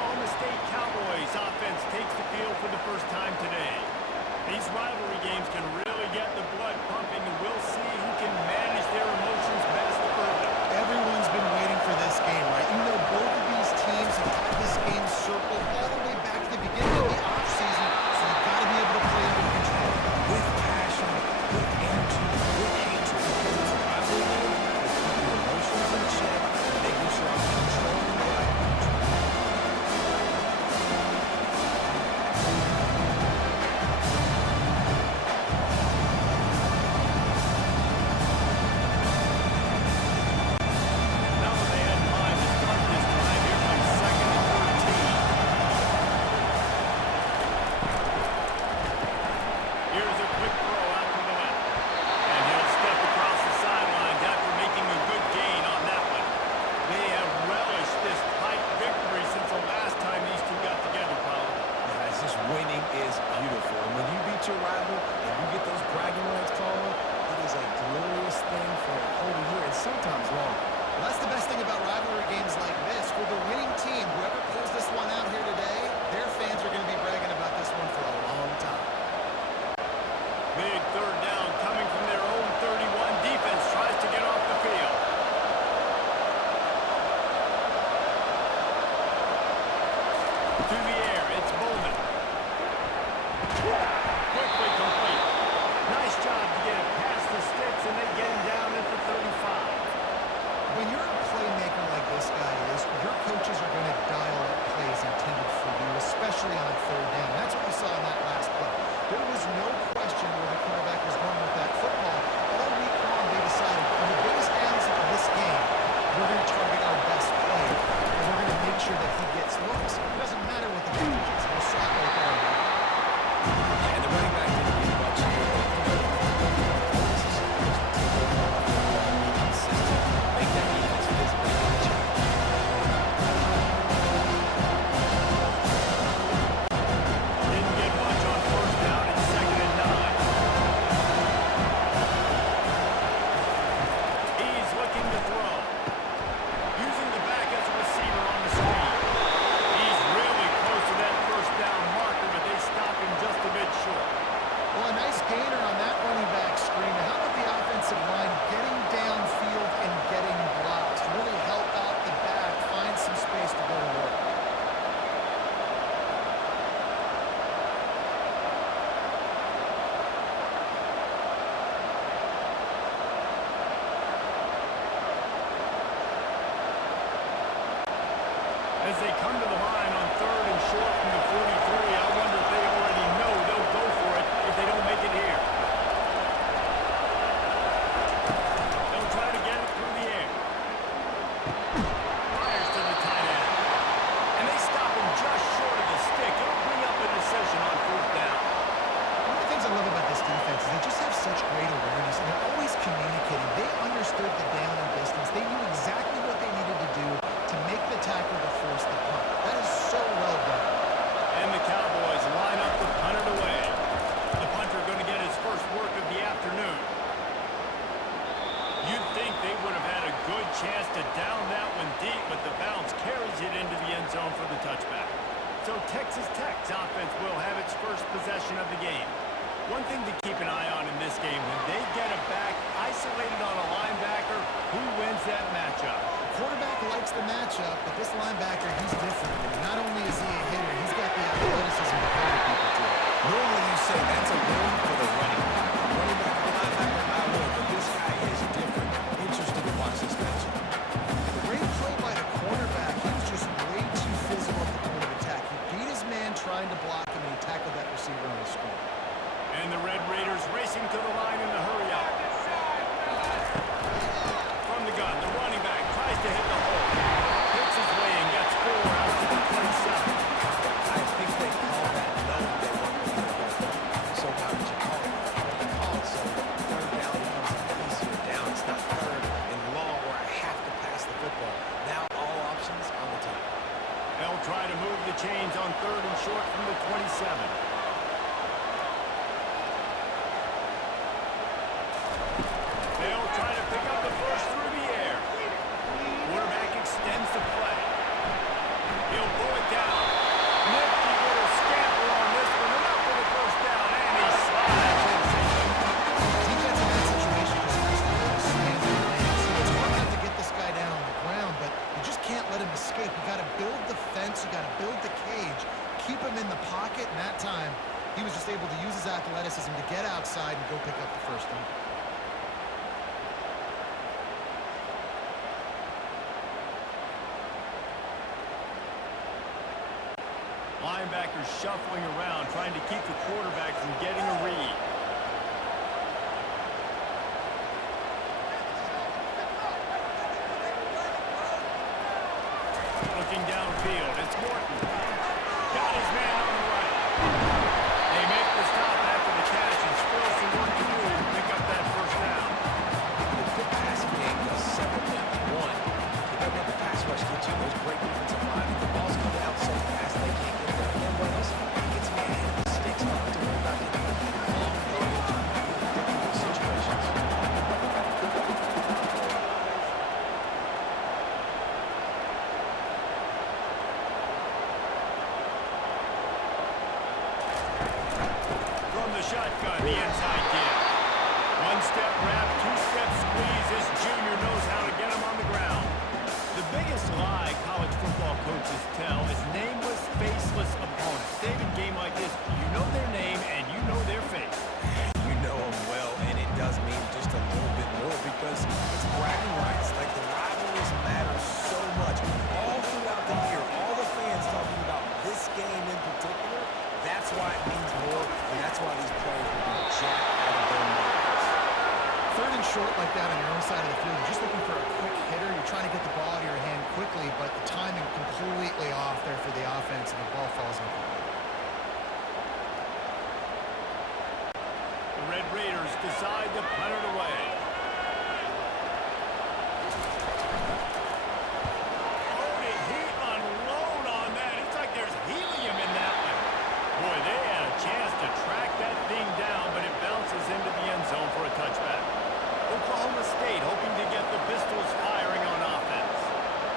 Oklahoma State Cowboys offense takes the field for the first time today. These rivalry games can really get the blood pumping, and we'll see who can manage their emotions best early. Everyone's been waiting for this game, right? You know, both of these teams have had this game circled all the way back to the beginning of the offseason, so you've got to be able to play it with control. With passion, with energy, with hatred. Because it's a rivalry game, but keep your emotions in check, making sure I'm controlling what I can control. As they come to the line on 3rd and short from the 43, I wonder if they already know they'll go for it if they don't make it here. They'll try to get it through the air. Fires to the tight end. And they stop him just short of the stick. It'll bring up a decision on 4th down. One of the things I love about this defense is they just have such great awareness, and they're always communicating. They understood the down and distance. They knew exactly what they needed to do to make the tackle to force the punt. That is so well done. And the Cowboys line up to punt it away. The punter going to get his first work of the afternoon. You'd think they would have had a good chance to down that one deep, but the bounce carries it into the end zone for the touchback. So Texas Tech's offense will have its first possession of the game. One thing to keep an eye on in this game, when they get a back isolated on a linebacker, who wins that matchup? Quarterback likes the matchup, but this linebacker, he's different. Not only is he a hitter, he's got the athleticism to cover people too. Normally you say that's a win for the running back. Running back and linebacker, I would, but this guy is different. Interesting to watch this matchup. Great play by the cornerback. He was just way too physical at the point of attack. He beat his man trying to block him, and he tackled that receiver on the screen. And the Red Raiders racing to the line in the hurry up. From the gun, the running back tries to hit the hole. Hits his way and gets 4 out to the 27. I think they call that knowing they weren't going to get it. So how did you call it? They call it so 3rd down becomes an easier down. It's not 3rd and long where I have to pass the football. Now all options on the table. They'll try to move the chains on 3rd and short from the 27. They'll try to pick up the first through the air. Quarterback extends the play. He'll pull it down. defense. You got to build the cage, keep him in the pocket, and that time he was just able to use his athleticism to get outside and go pick up the first down. Linebackers shuffling around, trying to keep the quarterback from getting a read. Looking downfield, it's Morton. Got his man on the right. They make the stop after the catch and still some work to do to pick up that first down. The quick passing game does several things. One, you got to let the pass rush get you those great defensive line. The ball's coming out so fast they can't get there. And then what else? It gets me ahead of the sticks. I don't have to worry about getting long yardage in difficult situations. From the shotgun, the inside give. One-step wrap, two-step squeeze. This junior knows how to get him on the ground. The biggest lie college football coaches tell is nameless, faceless opponents. David, game like this, you know their name and you know their face. You know them well, and it does mean just a little bit more because it's bragging rights. Like the rivalries matter so much. All throughout the year, all the fans talking about this game in particular, that's why it means more, and that's why these players will be jacked out of their minds. Third and short like that on your own side of the field, you're just looking for a quick hitter. You're trying to get the ball out of your hand quickly, but the timing completely off there for the offense, and the ball falls incomplete. The Red Raiders decide to punt it away. Oh, did he unload on that? It's like there's helium in that one. Boy, they had a chance to track that thing down, but it bounces into the end zone for a touchback. Oklahoma State hoping to get the Pistols firing on offense.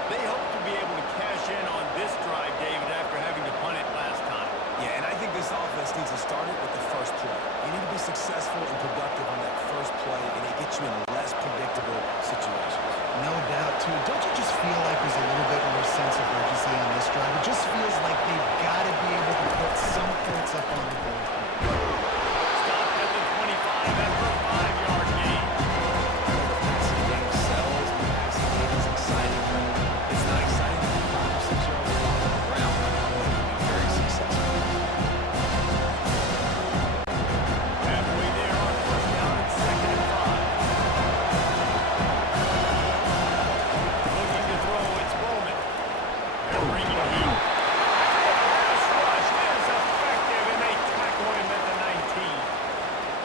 They hope to be able to cash in on this drive, David, after having to punt it last time. Yeah, and I think this offense needs to start it with the first play. You need to be successful and productive on that first play, and it gets you in less predictable situations. No doubt, too. Don't you just feel like there's a little bit more sense of urgency on this drive? It just feels like they've got to be able to put some points up on the board. Stopped at the 25 after a 5-yard gain. The passing game sells, the passing game is exciting, but it's not exciting to be 5 or 6 yards off the ground. But it'll be very successful. Halfway there on first down and 2nd and 5. Looking to throw, it's Bowman. They're bringing heat. Pass rush is effective, and they tackle him at the 19.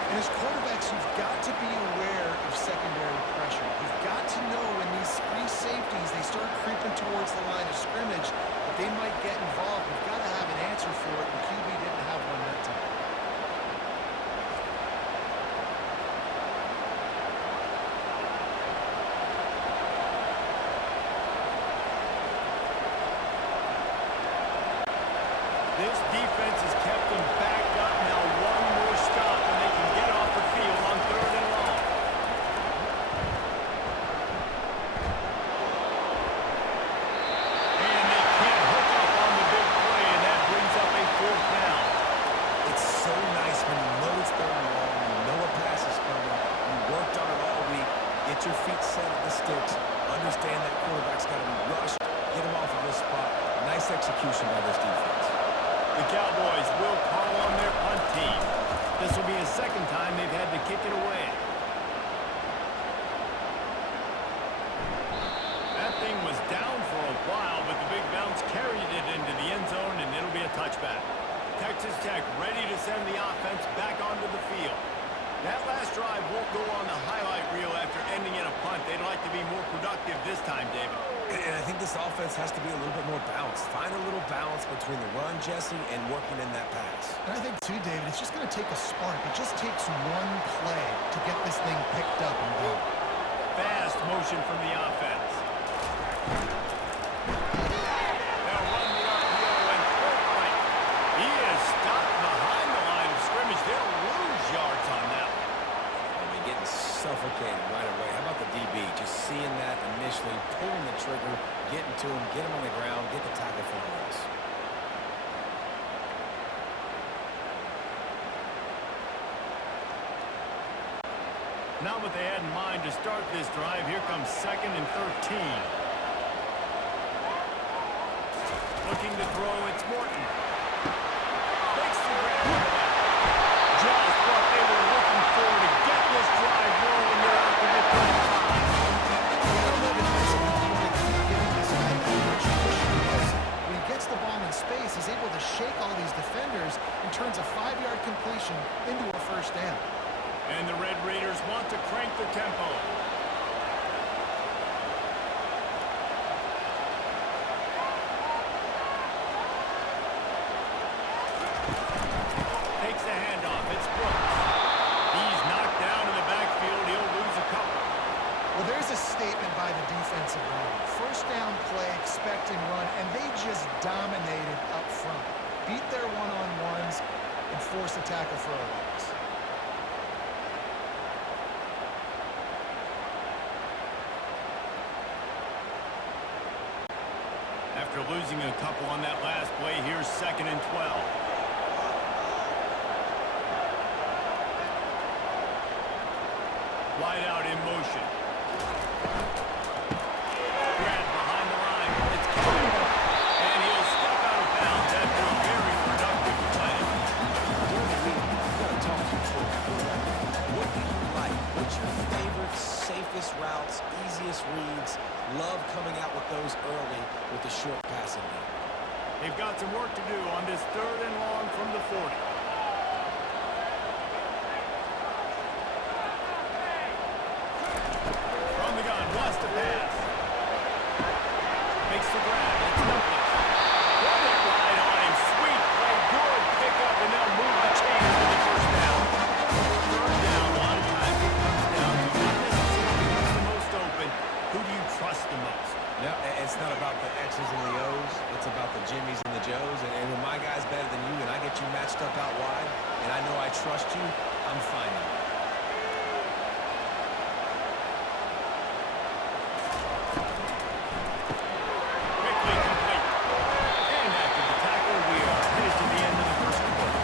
And as quarterbacks, you've got to be aware of secondary pressure. You've got to know when these free safeties, they start creeping towards the line of scrimmage, that they might get involved. You've got to have an answer for it, and QB didn't have one that time. This defense has kept them backed up. Now one more stop, and they can get off the field on 3rd and long. And they can't hook up on the big play, and that brings up a 4th down. It's so nice when you know it's 3rd and long, you know a pass is coming, you worked on it all week, get your feet set at the sticks, understand that quarterback's got to be rushed, get him off of this spot. Nice execution by this defense. The Cowboys will call on their punt team. This will be the 2nd time they've had to kick it away. That thing was down for a while, but the big bounce carried it into the end zone, and it'll be a touchback. Texas Tech ready to send the offense back onto the field. That last drive won't go on the highlight reel after ending in a punt. They'd like to be more productive this time, David. And I think this offense has to be a little bit more balanced. Find a little balance between the run, Jesse, and working in that pass. And I think, too, David, it's just going to take a spark. It just takes one play to get this thing picked up and going. Fast motion from the offense. They'll run the RPO and throw it right. He is stopped behind the line of scrimmage. They'll lose yards on that one. I mean, getting suffocated right away. How about the DB? Just seeing that initially, pulling the trigger, getting to him, get him on the ground, get the tackle for a loss. Not what they had in mind to start this drive. Here comes 2nd and 13. Looking to throw, it's Morton. Makes the grab. Just what they were looking for to get this drive rolling there after the 35. I don't know defensively if you want to keep giving this guy that much cushion because when he gets the ball in space, he's able to shake all these defenders and turns a 5-yard completion into a first down. And the Red Raiders want to crank the tempo. Takes the handoff. It's Brooks. He's knocked down in the backfield. He'll lose a couple. Well, there's a statement by the defensive line. First down play, expect and run, and they just dominated up front. Beat their one-on-ones and forced a tackle for a loss. After losing a couple on that last play, here's 2nd and 12. Wide out in motion. Grab behind the line. It's coming. And he'll step out of bounds after a very productive play. During the week, you got to talk to your quarterback. What do you like? What's your favorite, safest routes, easiest reads? Love coming out with those early with the short passing game. They've got some work to do on this 3rd and long from the 40. From the gun, wants to pass. Makes the grab. It's Douglas. Run it right on him. Sweet play. Good pickup, and they'll move the chains for the first down. 3rd down, a lot of times it comes down to not necessarily who's the most open. Who do you trust the most? No, it's not about the X's and the O's. It's about the Jimmys and the Joes. And when my guy's better than you and I get you matched up out wide, and I know I trust you, I'm finding it. Quickly complete. And after the tackle, we are headed to the end of the first quarter.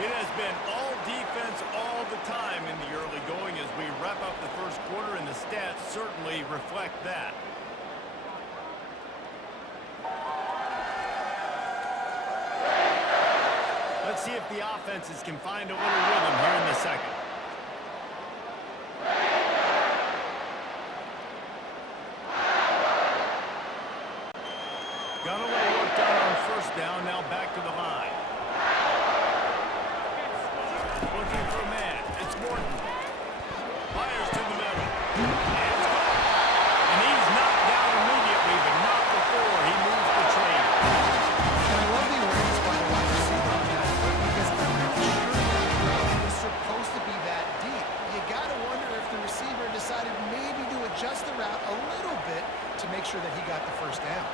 It has been all defense all the time in the early going as we wrap up the first quarter, and the stats certainly reflect that. Let's see if the offenses can find a little rhythm here in the second. Got a little work done on first down, now back to the line. Looking for a man. It's Morton. Fires to the middle. And it's gone. And he's knocked down immediately, but not before he moves the chain. And I love the awareness by the wide receiver on that because I'm not sure that route was supposed to be that deep. You got to wonder if the receiver decided maybe to adjust the route a little bit to make sure that he got the first down.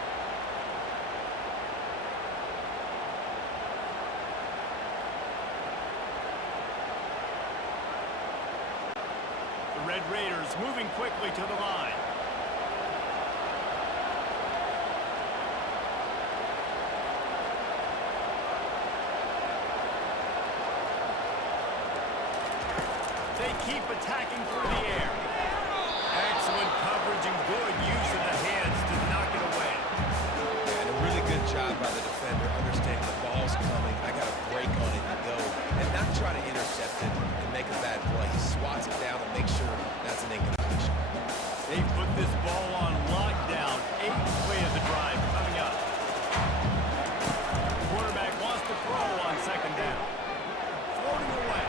The Red Raiders moving quickly to the line. They keep attacking through the air. Excellent coverage and good use of the hands to knock it away. And a really good job by the defender, understanding the ball's coming. I got to break on it and go, and not try to intercept it and make a bad play. He swats it down and makes sure that's an incompletion. They've put this ball on lockdown. 8th play of the drive coming up. Quarterback wants to throw on 2nd down. Floating away.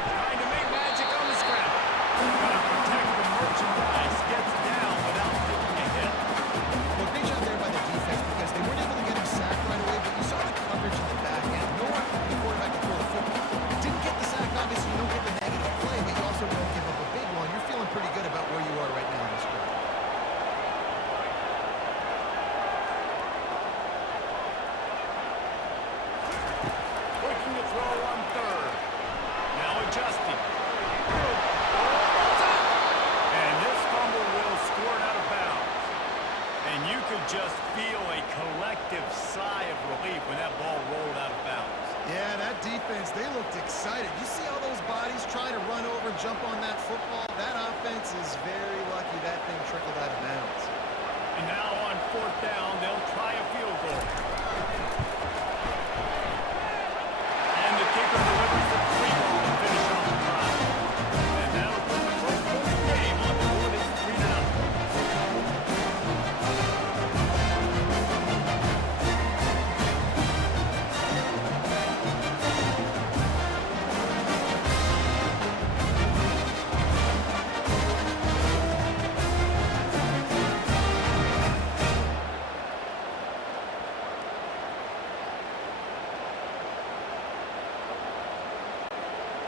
Trying to make magic on the scramble. Got to protect the merchandise. Gets down without taking a hit. Well, great job there by the defense because they weren't able to get him sacked right away, but you saw the coverage in the back end. No one the quarterback to throw the football. Didn't get the sack jump on that football. That offense is very lucky that thing trickled out of bounds. And now on fourth down, they'll try a field goal. And the kicker delivers the free ball to finish off the drive. And that'll put the first point of the game on the board. It's 3-0.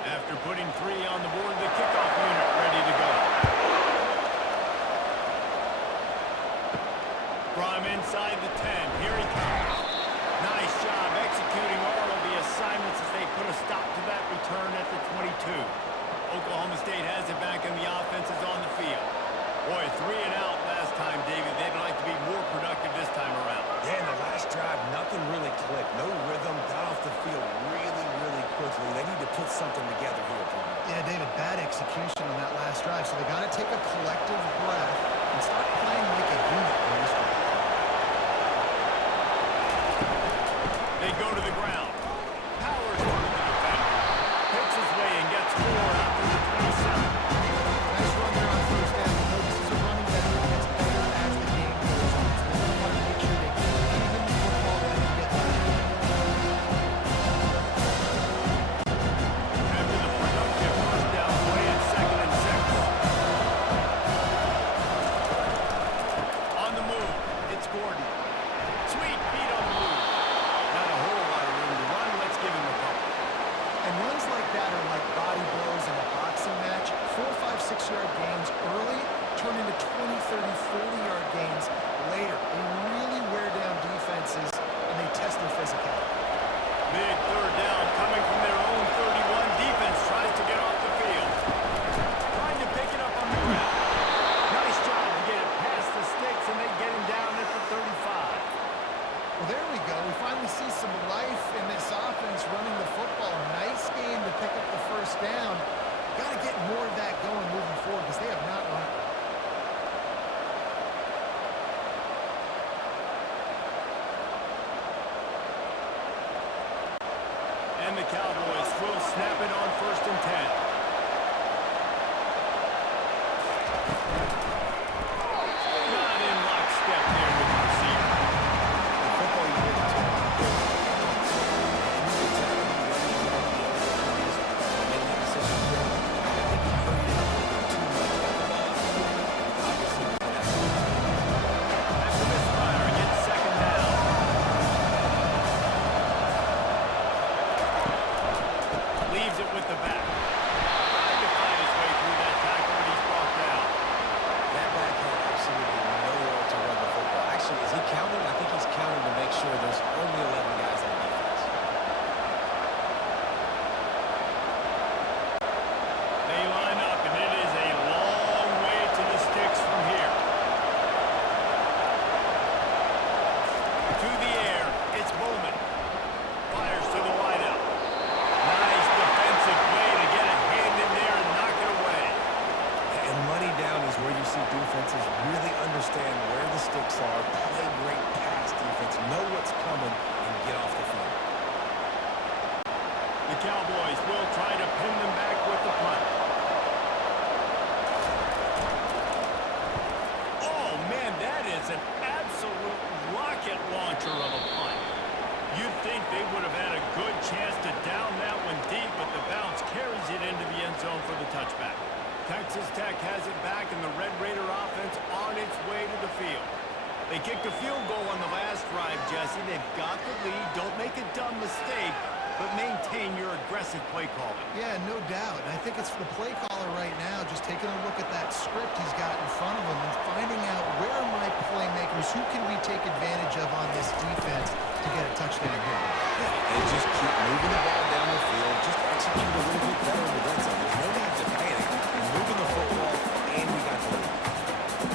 After putting 3 on the board, the kickoff unit ready to go. From inside the 10, here he comes. Nice job executing all of the assignments as they put a stop to that return at the 22. Oklahoma State has it back and the offense is on the field. Boy, 3 and out last time, David. They'd like to be more productive this time around. Yeah, in the last drive, nothing really clicked. No rhythm, got off the field really, really quickly. They need to put something together here, Tom. Yeah, David, bad execution on that last drive, so they got to take a collective breath and start playing like a unit on this one. They go to the ground. Powers through the defender. Picks his way and gets 4 out to the 27. Nice run there on first down. You know, this is a running back that gets better as the game goes on. So they want to make sure they keep feeding the football when they get back. After the productive first down play at 2nd and 6. On the move, it's Gordon. Sweet feet on the move. Not a whole lot of room to run. Let's give him a couple. And runs like that are like body blows in a boxing match. 4, 5, 6-yard gains early turn into 20, 30, 40-yard gains later. They really wear down defenses, and they test their physicality. Big third down coming from their own 31. Defense tries to get off the field. Trying to pick it up on the ground. Nice job to get it past the sticks, and they get him down at the 35. Well, there we go. We finally see some life in this offense running the football. Nice game to pick up the first down. Got to get more of that going moving forward because they have not run it. And the Cowboys will snap it on 1st and 10. Not in lockstep there with the receiver. In football, you hear the term. And you can tell when you run these RPOs, make the decision quick. I think he hurried it up a little bit too much, got the ball out of the way. Obviously, was an excellent. After this fire, it gets 2nd down. Leaves it with the back. Trying to find his way through that tackle, but he's brought down. That back had absolutely nowhere to run the football. Actually, is he counting? I think he's counting to make sure there's only 11 guys on defense. They line up, and it is a long way to the sticks from here. To the air, it's Bowman. Fires to the wideout. Nice defensive play to get a hand in there and knock it away. And money down is where you see defenses really understand where the sticks are, play great pass defense, know what's coming, and get off the field. The Cowboys will try to pin them back with the punt. Oh, man, that is an absolute rocket launcher of a punt. You'd think they would have had a good chance to down that one deep, but the bounce carries it into the end zone for the touchback. Texas Tech has it back, and the Red Raider offense on its way to the field. They kicked a field goal on the last drive, Jesse. They've got the lead. Don't make a dumb mistake, but maintain your aggressive play calling. Yeah, no doubt. And I think it's the play caller right now just taking a look at that script he's got in front of him and finding out where are my playmakers, who can we take advantage of on this defense to get a touchdown here. Yeah, and just keep moving the ball down the field, just execute a little bit better in the red zone. There's no need to panic. You're moving the football, and we got the lead.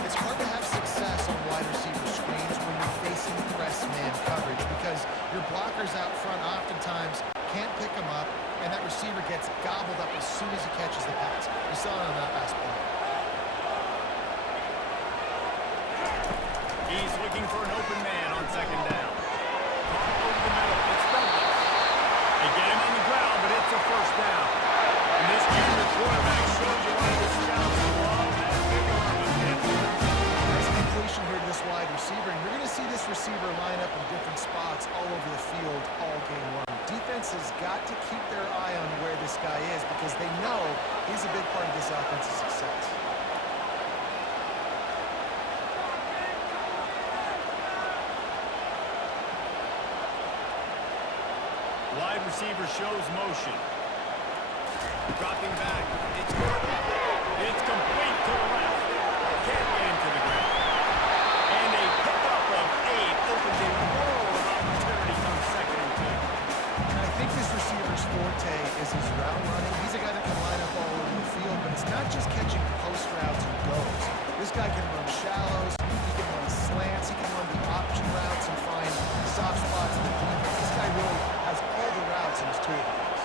It's hard to have success on wide receiver screens when you're facing press man coverage because your blockers out front oftentimes can't pick them up, and that receiver gets gobbled up as soon as he catches the pass. You saw it on that last play. He's looking for an open man on second down. Caught over the middle. It's Douglas. They get him on the ground, but it's a first down. And this junior quarterback shows you why the scouts love that big arm of him. Nice completion here to this wide receiver, and you're going to see this receiver line up in different spots all over the field all game long. Defense has got to keep their eye on where this guy is because they know he's a big part of this offense's success. Wide receiver shows motion. Dropping back. It's Gordon. It's complete to the left. Can't get into the ground. And a pickup of 8 opens a world of opportunities on second and 2. And I think this receiver's forte is his route running. He's a guy that can line up all over the field, but it's not just catching post routes and goes. This guy can run shallows, he can run slants, he can run the option routes and find soft spots in the defense. This guy really has all the routes in his toolbox.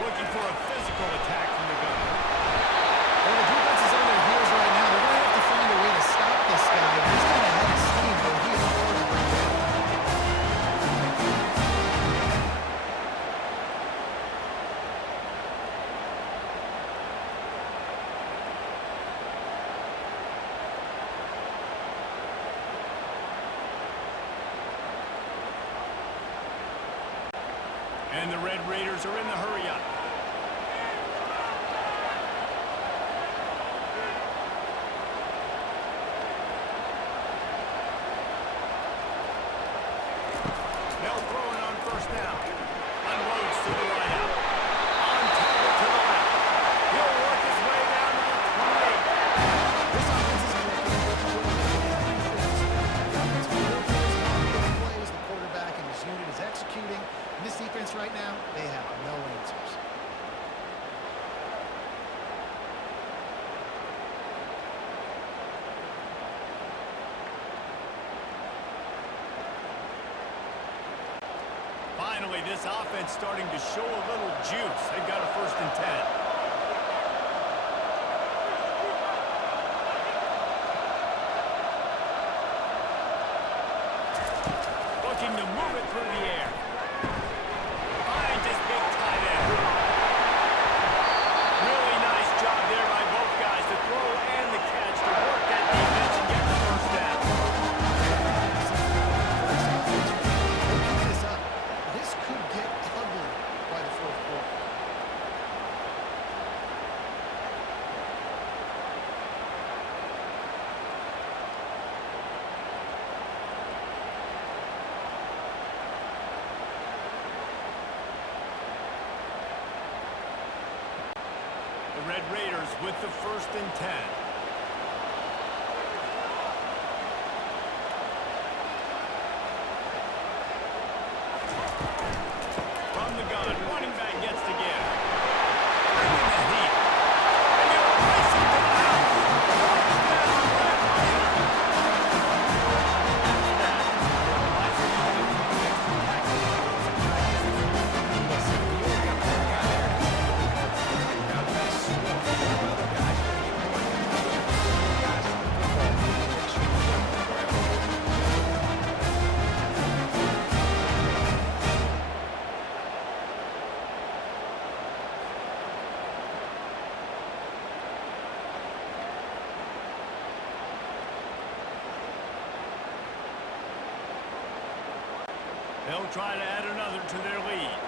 Looking for a physical attack from the gun. Well, the defense is on their heels right now. They're going to have to find a way to stop this guy. He's going to have his steam, but he is hard to bring down. And the Red Raiders are in the hurry-up. They'll throw it on first down. Unloads to the right out. On target to the left. He'll work his way down to the 28. This offense is clicking. Plays the quarterback and his unit is executing. And this defense right now, they have no answers. Finally, this offense starting to show a little juice. They've got a first and 10. Looking to move it through the air. Finds his big tight end. Really nice job there by both guys, the throw and the catch, to work that defense and get the first down. Keep this up. This could get ugly by the fourth quarter. The Red Raiders with the first and 10. From the gun, running back gets to give. Bringing the heat. And they'll race it to the house. Touchdown, Red Raiders. After that, they'll likely be able to do extra tackling. Listen, you only got one guy there. Now, they swarm. Other guys are going to get more than guys to the football. Make sure you get on the ground. They'll try to add another to their lead.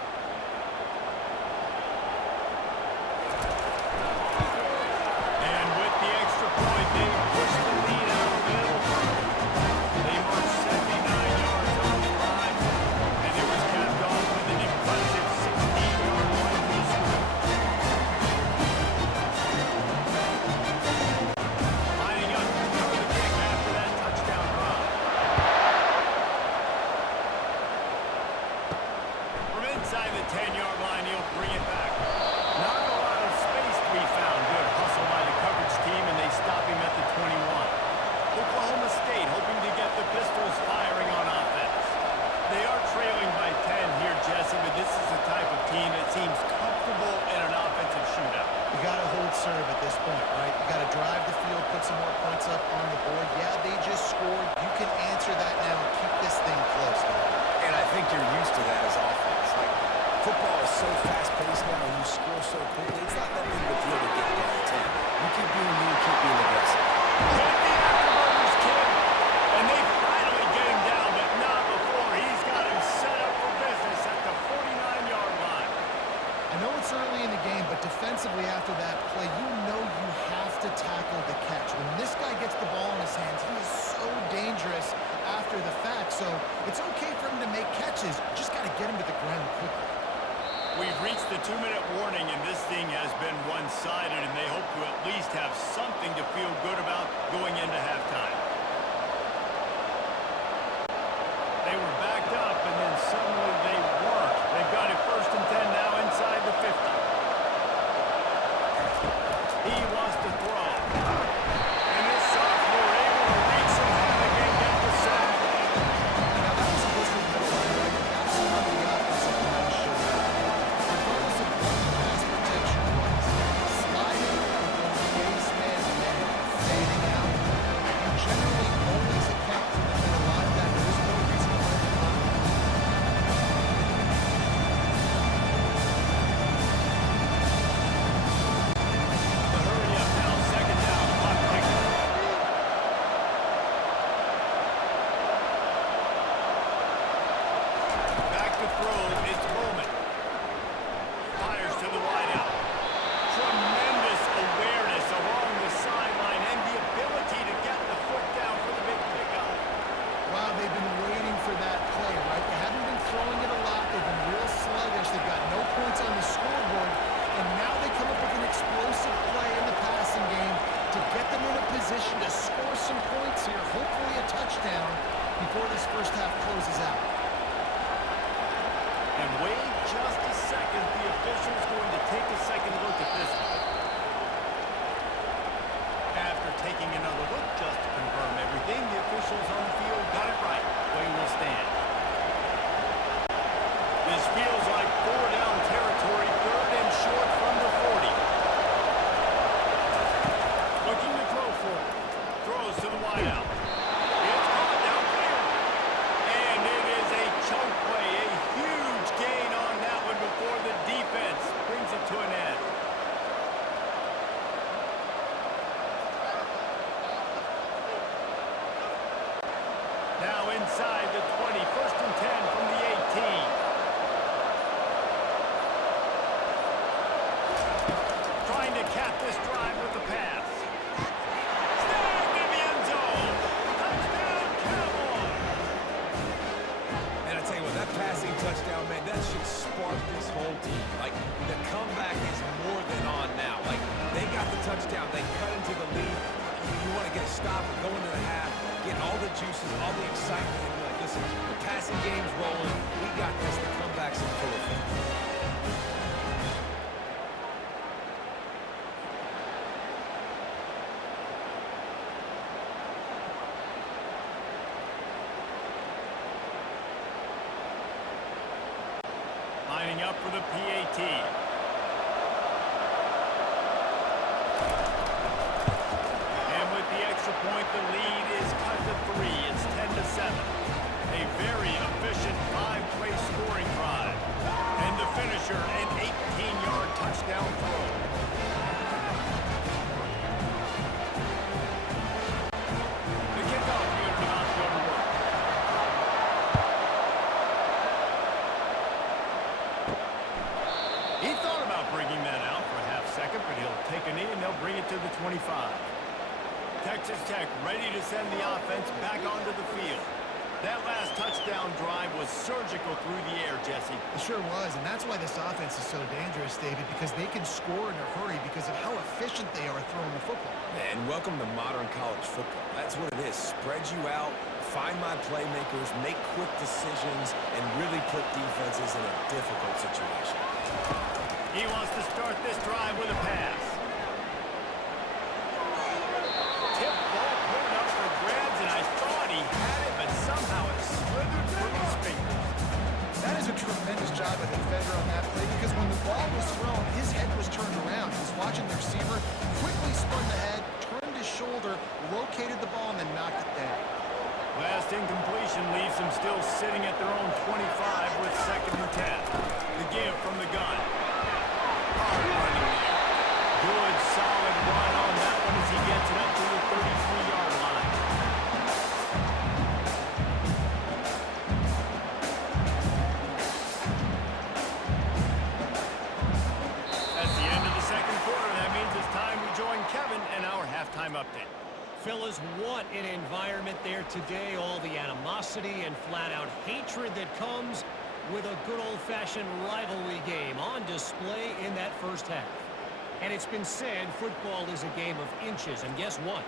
And with the extra point, they push the lead out a little further. They marched 79 yards on the drive, and it was capped off with an impressive 16-yard run for the score. Lining up to throw the kick after that touchdown run. From inside the 10-yard line, he'll bring it back. Not a lot of space to be found. Good hustle by the coverage team, and they stop him at the 21. Oklahoma State hoping to get the Pistols firing on offense. They are trailing by 10 here, Jesse, but this is the type of so quickly. It's not that big of a deal to get down 10. You keep being you, keep being aggressive. Hit the afterburners, kid. And they finally get him down, but not before he's got him set up for business at the 49-yard line. I know it's early in the game, but defensively after that play, you know you have to tackle the catch. When this guy gets the ball in his hands, he is so dangerous after the fact. So it's okay for him to make catches. Just got to get him to the ground quickly. We've reached the 2-minute warning, and this thing has been one-sided, and they hope to at least have something to feel good about going into halftime. They were backed up, and then suddenly they weren't. They've got it 1st and 10 now inside the 50. He wants to throw. And this sophomore able to reach some havoc and get the sack. Now that was a blitzing middle linebacker. That's not the offensive line showdown. Regardless of what the pass protection was, sliding or base man to man, fading out, you generally always account for the middle linebacker. There's no reason to let him run. But hurry up now, 2nd down, clock ticking. Back to throw, it's Bowman. Fires to the wideout. Tremendous awareness along the sideline and the ability to get the foot down for the big pickup. Wow, they've been waiting for that play, right? They haven't been throwing it a lot. They've been real sluggish. They've got no points on the scoreboard. And now they come up with an explosive play in the passing game to get them in a position to score some points here, hopefully a touchdown, before this first half closes out. And wait just a second, the official's going to take a second look at this one. After taking another look just to confirm everything, the officials on the field got it right. Play will stand. This feels like 4-down territory, 3rd and short from the 40. Looking to throw for it. Throws to the wideout. It's caught downfield. And it is a chunk play, a huge gain on that one before the defense brings it to an end. Now inside the 20, 1st and 10 from the 18. Trying to cap this drive with the pass. Snagged in the end zone. Touchdown, Cowboys. And I tell you what, that passing touchdown, man, that should spark this whole team. Like, the comeback is more than on now. Like, they got the touchdown. They cut into the lead. You want to get a stop and go into the half, get all the juices, all the excitement, and be like, listen, the passing game's rolling. We got this. The comeback's in full effect. Lining up for the PAT. And with the extra point, the lead is cut to 3. It's 10-7. A very efficient 5-play scoring drive. And the finisher, an 18-yard touchdown throw. The kickoff unit about to go to work. He thought about bringing that out for a half second, but he'll take a knee and they'll bring it to the 25. Texas Tech ready to send the offense back onto the field. That last touchdown drive was surgical through the air, Jesse. It sure was, and that's why this offense is so dangerous, David, because they can score in a hurry because of how efficient they are throwing the football. And welcome to modern college football. That's what it is. Spread you out, find my playmakers, make quick decisions, and really put defenses in a difficult situation. He wants to start this drive with a pass. Tip ball put up for grabs, and I thought he had it, but somehow it slithered through his fingers. That is a tremendous job by the defender on that play because when the ball was thrown, his head was turned around. He was watching the receiver, quickly spun the head, turned his shoulder, located the ball, and then knocked it down. Last incompletion leaves them still sitting at their own 25 with 2nd and 10. The give from the gun. Hard run on that one as he gets it up to the 33-yard line. That's the end of the second quarter. That means it's time we join Kevin in our halftime update. Fellas, what an environment there today. All the animosity and flat-out hatred that comes with a good old-fashioned rivalry game on display in that first half. And it's been said football is a game of inches. And guess what?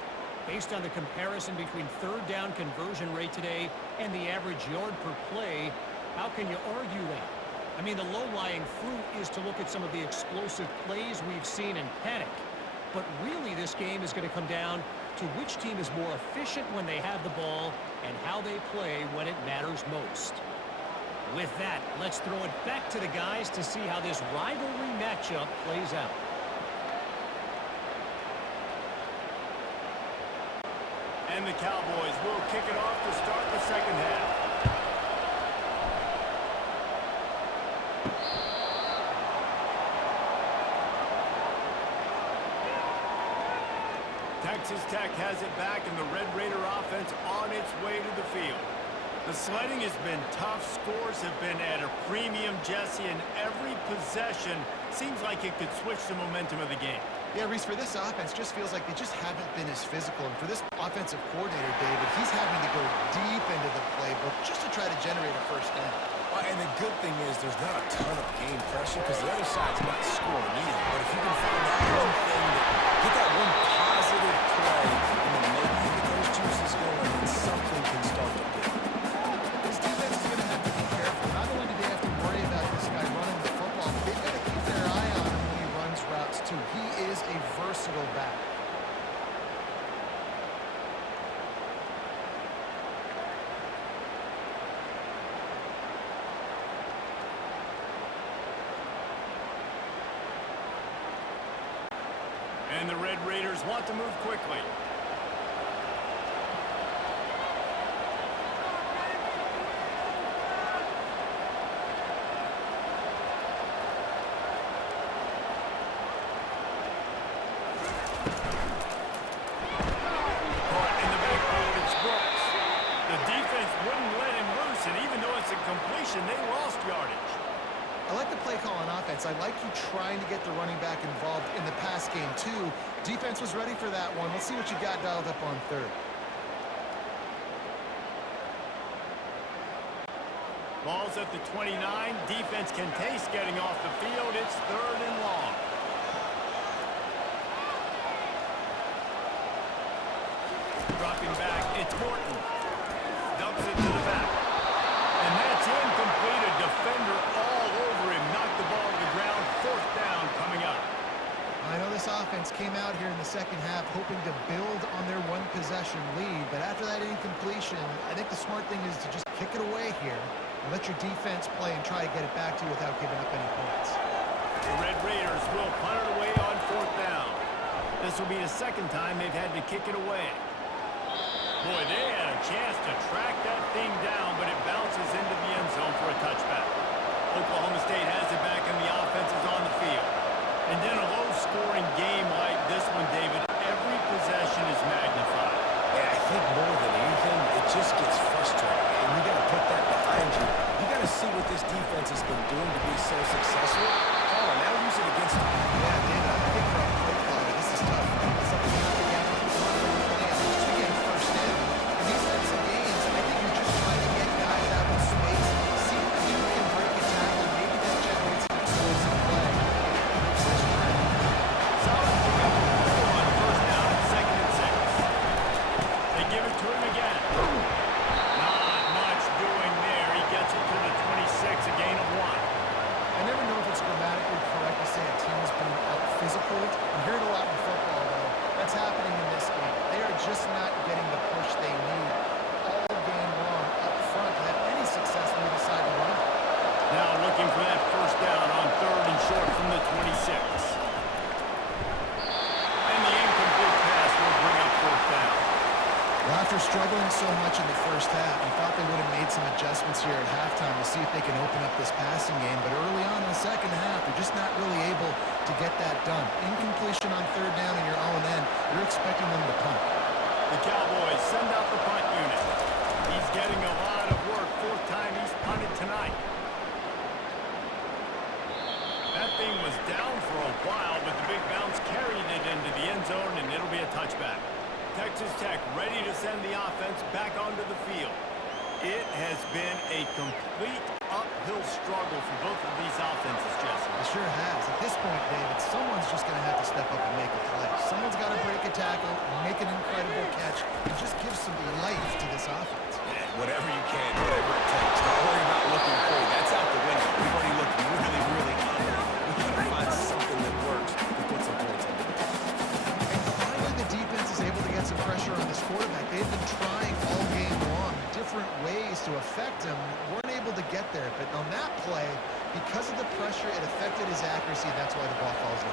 Based on the comparison between third down conversion rate today and the average yard per play, how can you argue that? I mean, the low-lying fruit is to look at some of the explosive plays we've seen in panic. But really, this game is going to come down to which team is more efficient when they have the ball and how they play when it matters most. With that, let's throw it back to the guys to see how this rivalry matchup plays out. And the Cowboys will kick it off to start the second half. Texas Tech has it back, and the Red Raider offense on its way to the field. The sledding has been tough. Scores have been at a premium, Jesse, and every possession seems like it could switch the momentum of the game. Yeah, Reese, for this offense, just feels like they just haven't been as physical. And for this offensive coordinator, David, he's having to go deep into the playbook just to try to generate a first down. Well, and the good thing is there's not a ton of game pressure because the other side's not scoring either. But if you can find that one thing, get that one positive play, and then maybe you get those juices going, and something can start to build. This defense is going to have to be careful. Not only do they have to worry about this guy running the football, but they've got to keep their eye on him when he runs routes, too. He is a versatile back. And the Red Raiders want to move quickly. Caught in the backfield, it's Brooks. The defense wouldn't let him loose, and even though it's a completion, they lost yardage. I like the play call on offense. I like you trying to get the running back involved in the pass game, too. Defense was ready for that one. Let's see what you got dialed up on third. Ball's at the 29. Defense can taste getting off the field. It's third and long. Dropping back, it's Morton. Dumps it to the back. And that's incomplete. A defender all over him. Knocked the ball to the ground. Fourth down coming up. I know this offense came out here in the second half hoping to build on their one-possession lead, but after that incompletion, I think the smart thing is to just kick it away here and let your defense play and try to get it back to you without giving up any points. The Red Raiders will punt it away on fourth down. This will be the second time they've had to kick it away. Boy, they had a chance to track that thing down, but it bounces into the end zone for a touchback. Oklahoma State has it back, and the offense is on the field. And then a low-scoring game like this one, David, every possession is magnified. Yeah, I think more than anything, it just gets frustrating. And you got to put that behind you. You got to see what this defense has been doing to be so successful. Come on, now use it against them. Yeah, David, I think for a play caller, this is tough. Something you have to get just to get a first down. In these types of games, I think you're just trying to get guys out in space, see if you can break a tackle, maybe that generates an explosive play. Solid pickup on first down and second and 6. They give it to him again. Not much doing there. He gets it to the 26, a gain of 1. I never know if it's grammatically correct to say a team is being out-physical. You hear it a lot in football, though. That's happening in this game. They are just not getting the push they need all game long up front to have any success when they decide to run. Now looking for that first down on third and short from the 26. And the incomplete pass will bring up fourth down. Well, after struggling so much in the first half, you thought they would have made some adjustments here at halftime to see if they can open up this passing game. But early on in the second half, they're just not really able to get that done. Incompletion on third down and your own end, you're expecting them to punt. The Cowboys send out the punt unit. He's getting a lot of work. Fourth time he's punted tonight. That thing was down for a while, but the big bounce carried it into the end zone, and it'll be a touchback. Texas Tech ready to send the offense back onto the field. It has been a complete uphill struggle for both of these offenses, Jesse. It sure has. At this point, David, someone's just going to have to step up and make a play. Someone's got to break a tackle, make an incredible catch, and just give some life to this offense. Yeah, whatever you can, whatever it takes. Don't worry about looking pretty. That's out the window. We've already looked really, really ugly. We got to find something that works to put some points on the board. And finally, the defense is able to get some pressure on this quarterback. They've been trying all game long different ways to affect him. Weren't able to get there, but on that play, because of the pressure, it affected his accuracy. That's why the ball falls in.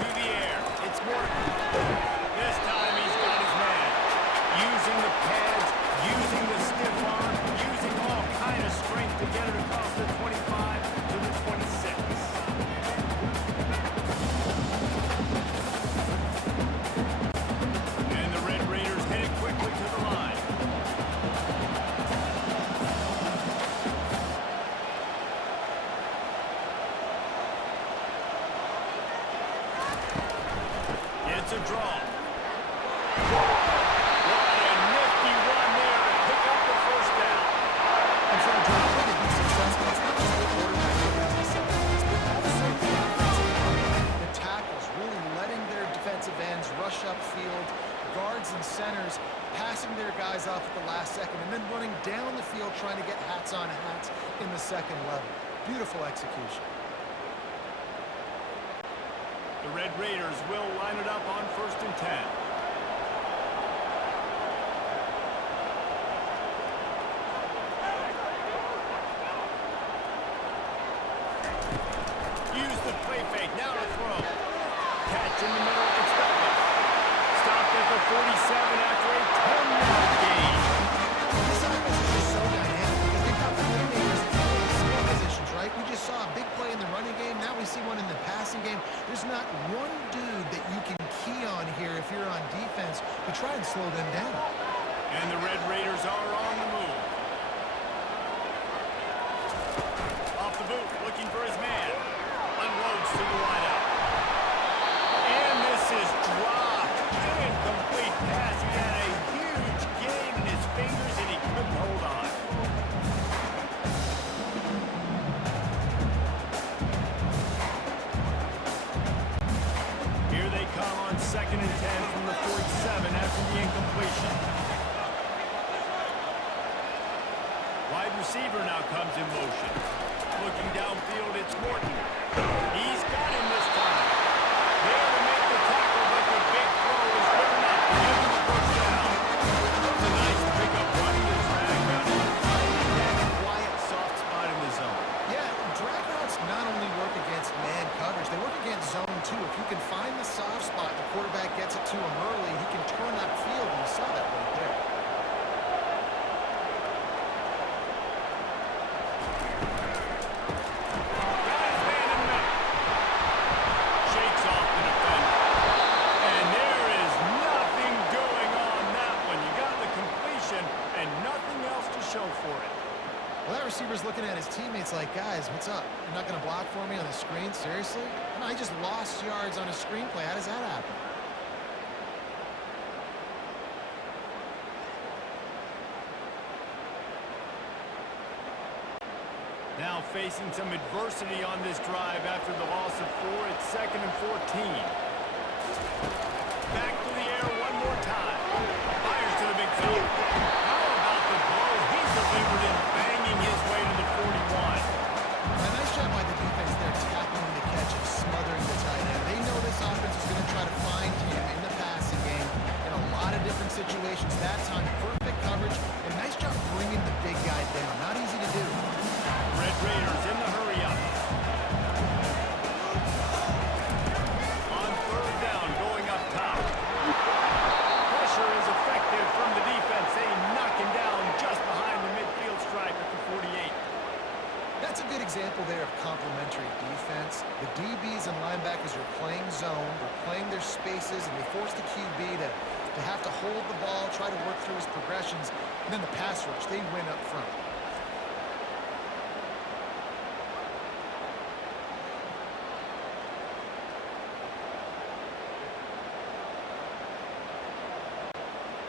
To the air, it's Morton. This time he's got his man. Using the pads, using the stiff arm, using all kind of strength to get it across the 25 to the 26. And the Red Raiders head quickly to the line. It's a draw. What a nifty run there to pick up the first down. And for a drive to be successful, it's not just the quarterback that gets the seconds, but also the offensive line. The tackles really letting their defensive ends rush upfield, guards and centers passing their guys off at the last second, and then running down the field trying to get hats on hats in the second level. Beautiful execution. The Red Raiders will line it up on 1st and 10. Use the play fake, now to throw. Catch in the middle, it's Douglas. Stopped at the 47 after a 10-yard gain. This offense is just so dynamic because they've got the playmakers in all the skill positions, right? We just saw a big play in the running game. Now we see one in the passing game. There's not one dude that you can key on here if you're on defense to try and slow them down. And the Red Raiders are on the move. Off the boot, looking for his man. Unloads to the wideout. And this is dropped. Incomplete pass. He had a huge gain in his fingers and he couldn't hold on. Here they come on 2nd and 10 from the 47 after the incompletion. Wide receiver now comes in motion. Looking downfield, it's Morton. He's got him this time. There to make the tackle, but the big throw is good enough to give him the first down. It's a nice pickup running the drag route and finding that quiet, soft spot in the zone. Yeah, drag routes not only work against man coverage, they work against zone too. If you can find the soft spot, the quarterback gets it to him early, he can turn upfield, and you saw that right there. Got his man in the middle. Shakes off the defender. And there is nothing going on that one. You got the completion and nothing else to show for it. Well, that receiver's looking at his teammates like, guys, what's up? You're not going to block for me on the screen? Seriously? No, I just lost yards on a screenplay. How does that happen? Now facing some adversity on this drive after the loss of 4. It's 2nd and 14. Back to the air one more time. Fires to the big fella. How about the blow he delivered in banging his way to the 41? A nice job by the defense there, tackling the catch and smothering the tight end. They know this offense is going to try to find him in the passing game in a lot of different situations. That time, perfect coverage, and nice job bringing the big guy down. Not easy to do. Red Raiders in the hurry-up. On 3rd down, going up That's a good example there of complementary defense. The DBs and linebackers are playing zone, they're playing their spaces, and they force the QB to have to hold the ball, try to work through his progressions, and then the pass rush, they win up front.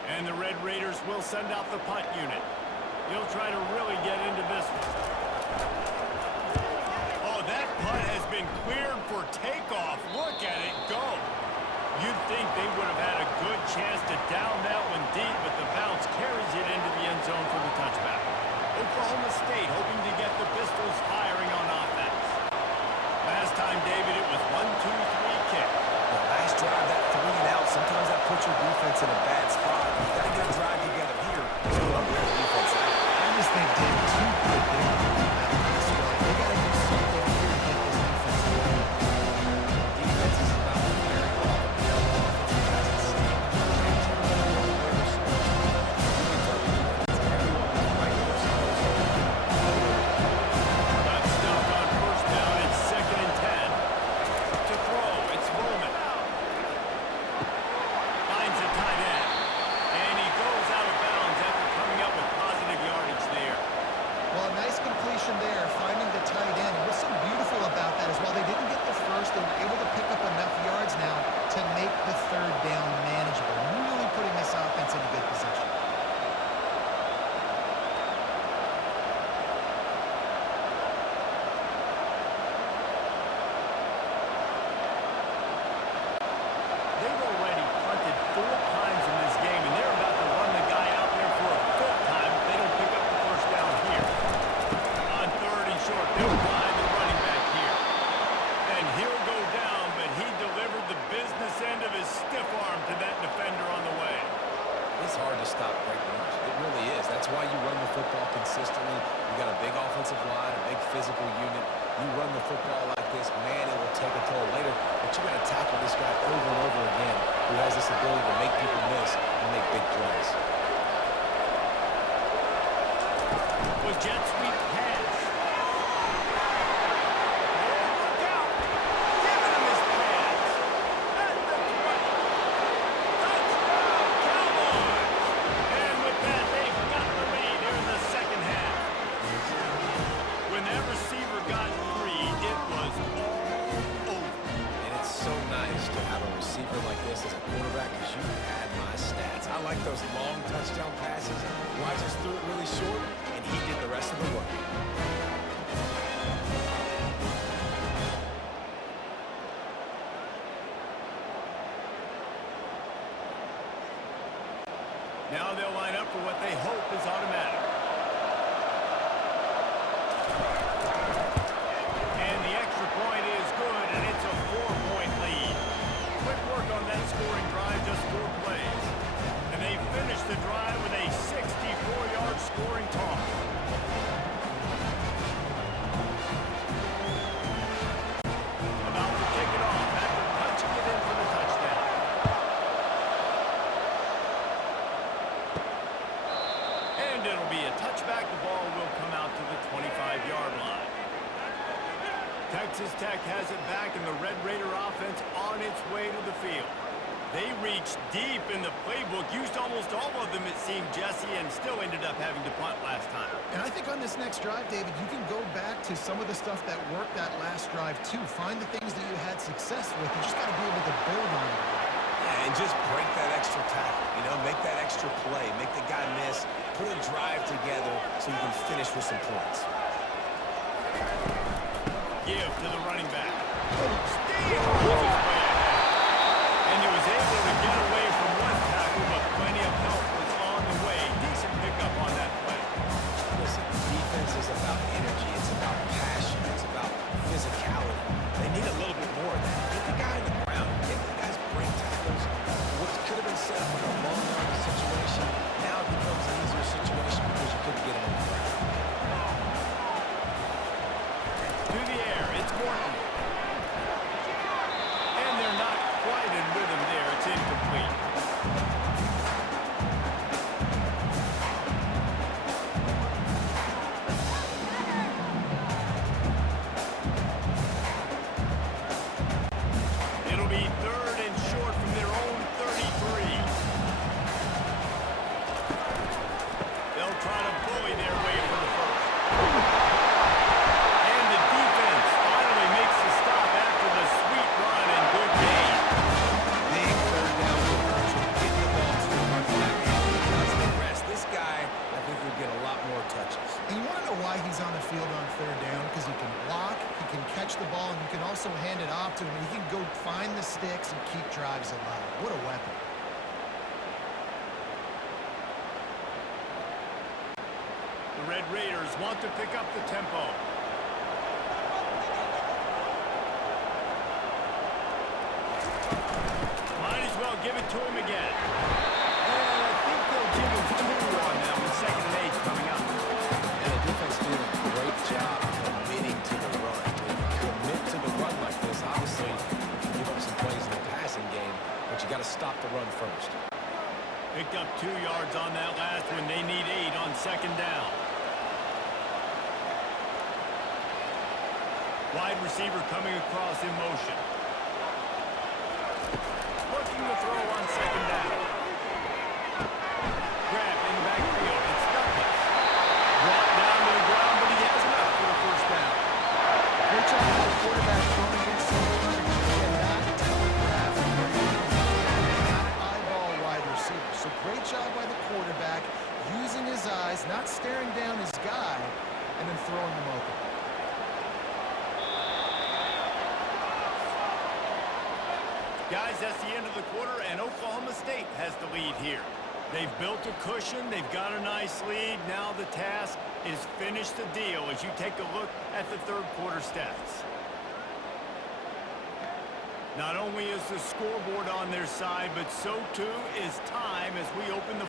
And the Red Raiders will send out the punt unit. He'll try to really get into this one. Oh, that punt has been cleared for takeoff. Look at it go. You'd think they would have had a good chance to down that one deep, but the bounce carries it into the end zone for the touchback. Oklahoma State hoping to get the Pistols firing on offense. Last time, David, it was 1-2-3 kick. The last drive, that 3 and out, sometimes that puts your defense in a bad spot. You got to get a drive together here to help your defense out. I just think David, too predictable on that last drive. They got to do something here to get this defense going. Defense is about clearing off. The offensive guys are staying on the range. You can tell the defense, everyone is right where they're supposed to be. Got stuffed on first down. It's 2nd and 10. To throw, it's Bowman. Finds a tight end. And he goes out of bounds after coming up with positive yardage there. Well, a nice completion there, finding the tight end. And what's so beautiful about that is while they didn't get the first, they were able to pick up enough yards now to make the 3rd down manageable, really putting this offense in a good position. They've already punted 4 times in this game, and they're about to run the guy out there for a 5th time if they don't pick up the first down here. On 3rd and short, they'll find the running back here. And he'll go down, but he delivered the business end of his stiff arm to that defender on the way. It's hard to stop great runners. It really is. That's why you run the football consistently. You got a big offensive line, a big physical unit. You run the football like this, man, it will take a toll later. But you got to tackle this guy over and over again who has this ability to make people miss and make big plays. With jet sweep pass. Oh, look out! Giving him his pass. At the 20. Touchdown, Cowboys! And with that, they've got the lead here in the 2nd half. When that receiver got free, it was all over. And it's so nice to have a receiver like this as a quarterback because you had my stats. I like those long touchdown passes. Why just threw it really short, and he did the rest of the work. Now they'll line up for what they hope is automatic. And the extra point is good, and it's a 4-point lead. Quick work on that scoring drive, just 4 plays. And they finish the drive with a 64-yard scoring toss. About to kick it off after punching it in for the touchdown. And it'll be a touchback. The ball will come out to the 25-yard line. Texas Tech has it back, and the Red Raider offense on its way to the field. They reached deep in the playbook, used almost all of them, it seemed, Jesse, and still ended up having to punt last time. And I think on this next drive, David, you can go back to some of the stuff that worked that last drive, too. Find the things that you had success with. You just got to be able to build on it. Yeah, and just break that extra tackle, make that extra play, make the guy miss, put a drive together so you can finish with some points. Give to the running back. Steve was his way ahead. And he was able to get away from one tackle, but plenty of help was on the way. Decent pickup on that play. Listen, defense is about energy. It's about passion. It's about physicality. They need a little bit more of that. Get the guy in the ground. Get the guys break tackles. What could have been set up in a long-run situation, now it becomes an easier situation because you couldn't get him on the ground. To the air, it's Morton. And they're not quite in rhythm there. It's incomplete. catch the ball, and you can also hand it off to him. He can go find the sticks and keep drives alive. What a weapon. The Red Raiders want to pick up the tempo. Might as well give it to him again. And I think they'll give him 2 on that with 2nd and 8 coming up. And the defense did a great job committing to the run. When you commit to the run like this, obviously you can give up some plays in the passing game, but you got to stop the run first. Picked up 2 yards on that last one. They need 8 on 2nd down. Wide receiver coming across in motion. Looking to throw on 2nd down. Grab in the backfield. It's Douglas. Brought down to the ground, but he has enough for a 1st down. Great job by the quarterback throwing against the run. You cannot telegraph where you're going. You cannot eyeball wide receiver. So great job by the quarterback using his eyes, not staring down his guy, and then throwing him open. Guys, that's the end of the quarter, and Oklahoma State has the lead here. They've built a cushion. They've got a nice lead. Now the task is finish the deal as you take a look at the 3rd quarter stats. Not only is the scoreboard on their side, but so too is time as we open the